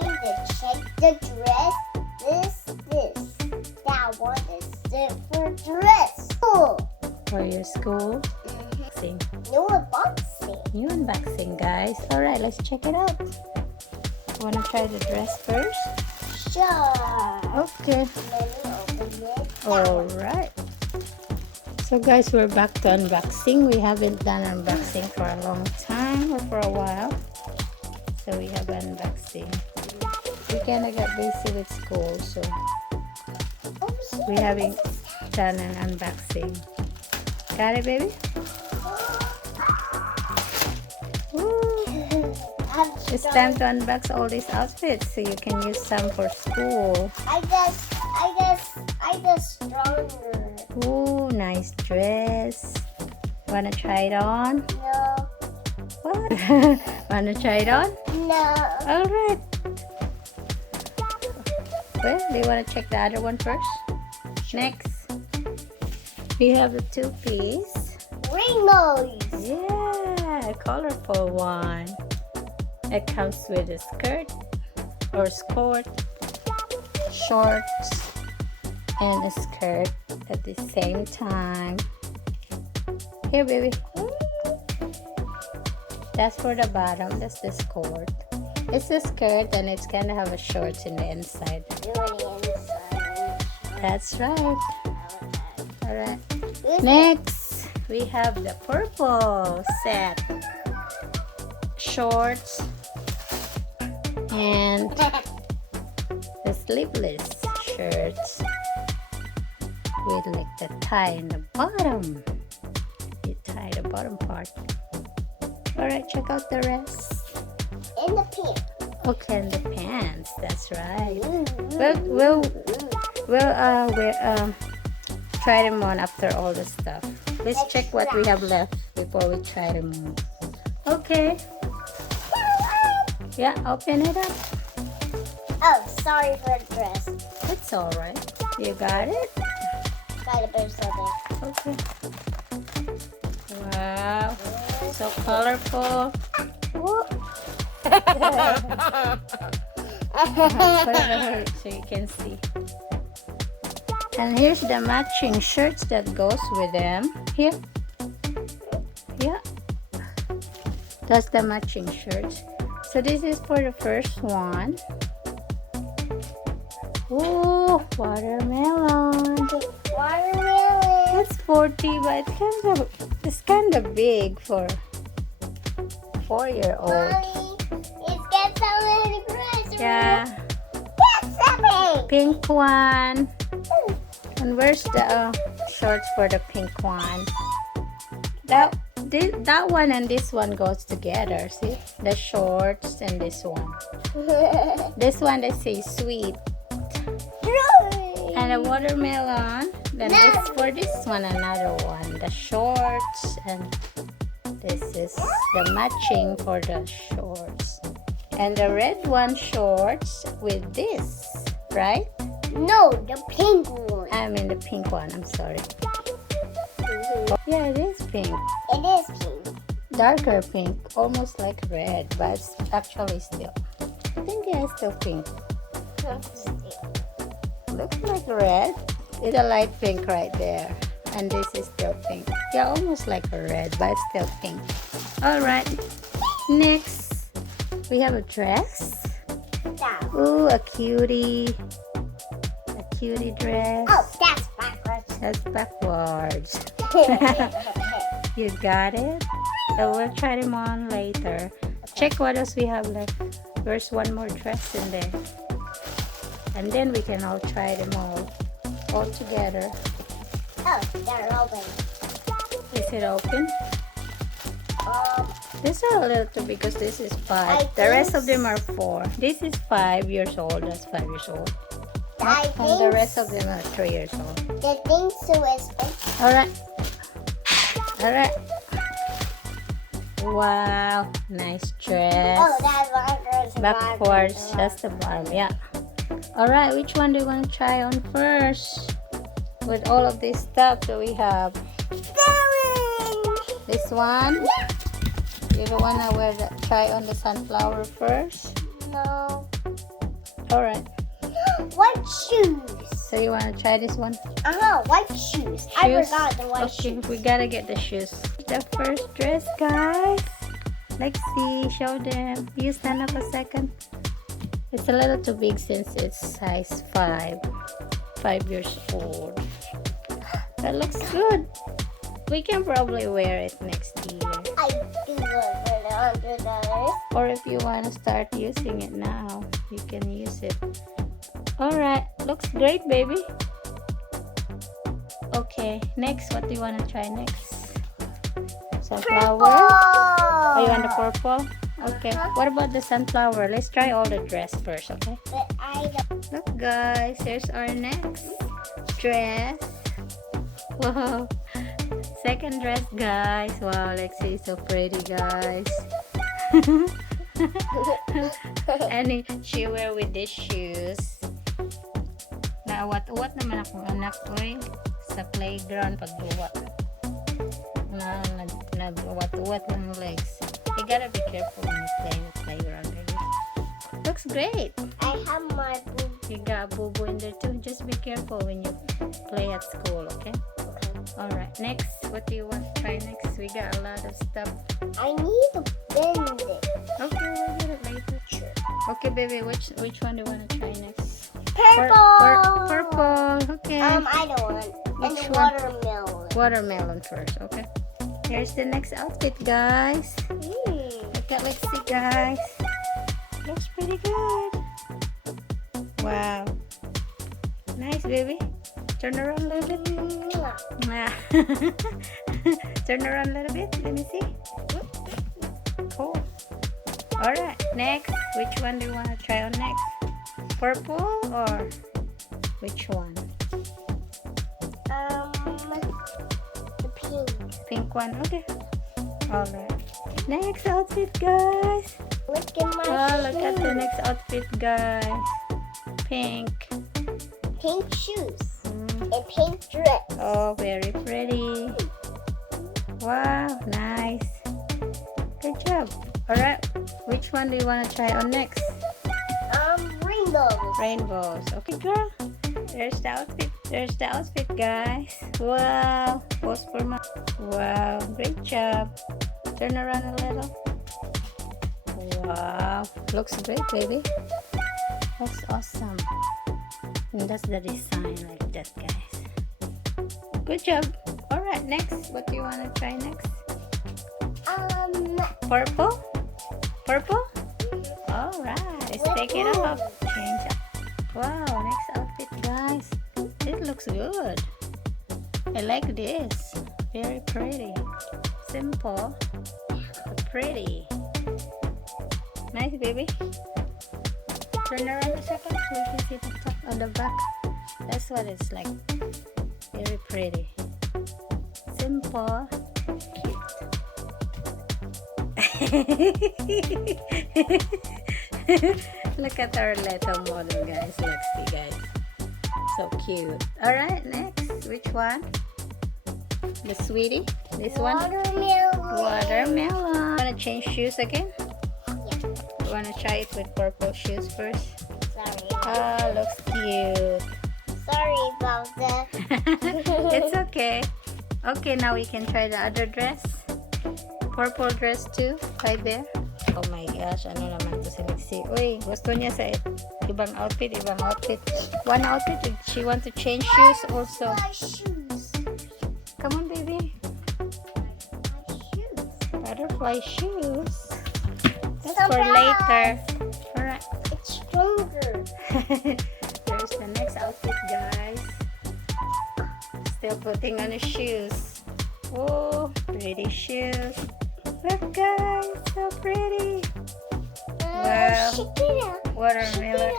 going to check the dress. This. That one is it for dress. Cool. For your school. Unboxing. New unboxing. New unboxing, guys. Alright, let's check it out. Wanna try the dress first? Sure. Okay. Let me open it. Alright. So guys, we're back to unboxing. We haven't done unboxing for a long time or for a while. So we have unboxing. We kinda got busy with school, so we haven't done an unboxing. Got it, baby? Woo. It's time to unbox all these outfits so you can use some for school. I guess stronger. Ooh, nice dress. Wanna try it on? No. What? Wanna try it on? No. Alright. Well, do you wanna check the other one first? Next. We have the two-piece. Rainbows. Yeah, a colorful one. It comes with a skirt or skirt, shorts, and a skirt at the same time. Here, baby. That's for the bottom. That's the skirt. It's a skirt and it's kind of have a shorts in the inside. That's right. Alright. Next, we have the purple set. Shorts and the sleeveless shirts with like the tie in the bottom. You tie the bottom part. Alright, check out the rest. In the pink. Okay, and the pants. That's right. We'll try them on after all the stuff. Let's check what we have left before we try them on. Okay. Yeah, open it up. Oh, sorry for the dress. It's alright. You got it? Got a bit of Okay. Wow. So colorful. Put it over so you can see. And here's the matching shirts that goes with them. Here. Yeah. That's the matching shirts. So this is for the first one. Ooh, watermelon. Watermelon. It's 40, but it's kind of big for 4-year-old. Mommy, it's got so many presents. Yeah. That's something. Pink one. And where's the shorts for the pink one? That one and this one goes together. See, the shorts and this one. This one they say sweet. And the watermelon. Then this for this one another one. The shorts and this is the matching for the shorts. And the red one shorts with this, right? No, the pink one. I mean the pink one. I'm sorry. Yeah, it is pink. It is pink. Darker pink, almost like red, but it's actually still. I think yeah, it's still pink. Looks like red. It's a light pink right there, and this is still pink. Yeah, almost like a red, but it's still pink. All right. Next, we have a dress. Ooh, a cutie dress. Oh, that's backwards. That's backwards. You got it? So we'll try them on later. Check what else we have left. There's one more dress in there. And then we can all try them all together. Oh, they're open. Is it open? These are a little too because this is 5. The rest of them are 4. This is 5 years old. That's 5 years old. And the rest of them are 3 years old. The thing so is Alright. Alright. Wow. Nice dress. Oh, that's Backwards. That's the bottom. Yeah. Alright. Which one do you want to try on first? With all of this stuff that we have. This one? Yeah. You don't want to try on the sunflower first? No. Alright. White shoes. So you want to try this one? White shoes. I forgot the white shoes. Okay, we gotta get the shoes. The first dress, guys. Lexi, show them. You stand up a second. It's a little too big since it's size 5. 5 years old. That looks good. We can probably wear it next year. I do love for the $100. Or if you want to start using it now, you can use it. Alright, looks great, baby. Okay, next, what do you want to try next? Sunflower? Oh, you want the purple? Okay, what about the sunflower? Let's try all the dress first, okay? But I don't. Look, guys, here's our next dress. Wow. Second dress, guys. Wow, Lexi is so pretty, guys. And she wear with these shoes. Na what naman akong anak ko sa playground pagbuwa. Nagwat ng legs. You gotta be careful when you play in the playground, baby. Looks great. I have my boo. You got a boo-boo in there too. Just be careful when you play at school, okay? Alright, next. What do you want to try next? We got a lot of stuff. I need to bend it. Okay, we'll get it later. Sure. Okay, baby, which one do you want to try next? Purple. Purple. Okay. I don't want. And Which the one? watermelon. Watermelon first, okay? Here's the next outfit, guys. Look at Lexi, guys. Looks pretty good. Wow. Nice, baby. Turn around a little bit. Turn around a little bit. Let me see. Cool. Alright, next. Which one do you want to try on next? Purple or which one? The pink. Pink one. Okay. Alright. Next outfit, guys. Look at my Oh, look at the shoes. next outfit, guys. Pink. Pink shoes. And pink dress. Oh, very pretty. Wow, nice. Good job. Alright, which one do you want to try on next? Rainbows. Rainbows. Okay, girl. There's the outfit. There's the outfit, guys. Wow. Pose for my. Wow, great job. Turn around a little. Wow. Looks great, baby. Looks awesome. And that's the design like that, guys. Good job. Alright, next. What do you want to try next? Purple? Purple? Alright, let's take it off. Change up. Wow, next outfit, guys. It looks good. I like this. Very pretty. Simple, but pretty. Nice, baby. Turn around a second so we can see the top on the back. That's what it's like. Very pretty. Simple. Look at our little model, guys. Lexi, guys. So cute. Alright, next. Which one? The sweetie? This one? Watermelon. Watermelon. Wanna change shoes again? Yeah. You wanna try it with purple shoes first? Sorry. Ah, looks cute. Sorry about that. It's okay. Okay, now we can try the other dress. Purple dress too. Right there. Oh my gosh, ano naman to si Lexi. Uy, gusto niya sa ibang outfit, ibang outfit. One outfit, she want to change shoes also. My shoes. Come on, baby. My shoes. Butterfly shoes. That's for Surprise! later. Alright. It's stronger. There's the next outfit, guys. Still putting on the shoes. Oh, pretty shoes. Look, guys, so pretty. Wow. Shake it up. Watermelon.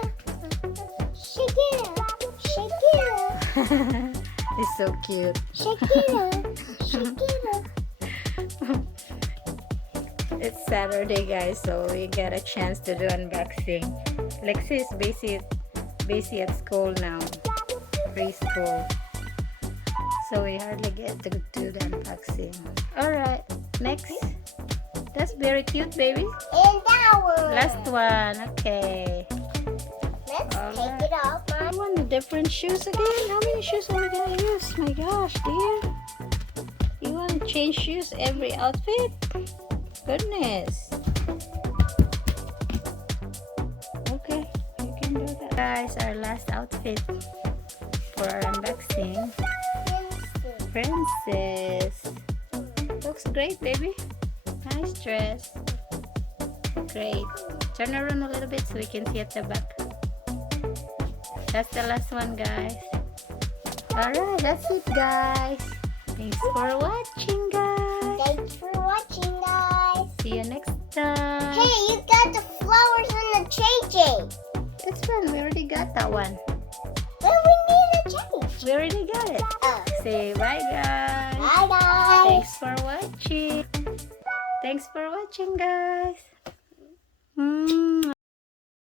Shake it up. Shake it up. It's so cute. Shake it up. Shake it up. It's Saturday, guys, so we get a chance to do unboxing. Lexi is busy at school now, preschool, so we hardly get to do the unboxing. Alright, next. That's very cute, baby. And that one. Last one. Okay. Let's different shoes again? How many shoes are we gonna use? My gosh, dear. You want to change shoes every outfit? Goodness. Okay, you can do that. Guys, our last outfit for our unboxing. Princess. Looks great, baby. Nice dress. Great. Turn around a little bit so we can see at the back. That's the last one, guys. Alright, that's it, guys. Thanks for watching, guys. Thanks for watching, guys. See you next time. Hey, you got the flowers and the JJ. It's fun. We already got that one. But we need a change. We already got it. Oh. Say bye, guys. Bye, guys. Thanks for watching. Thanks for watching, guys.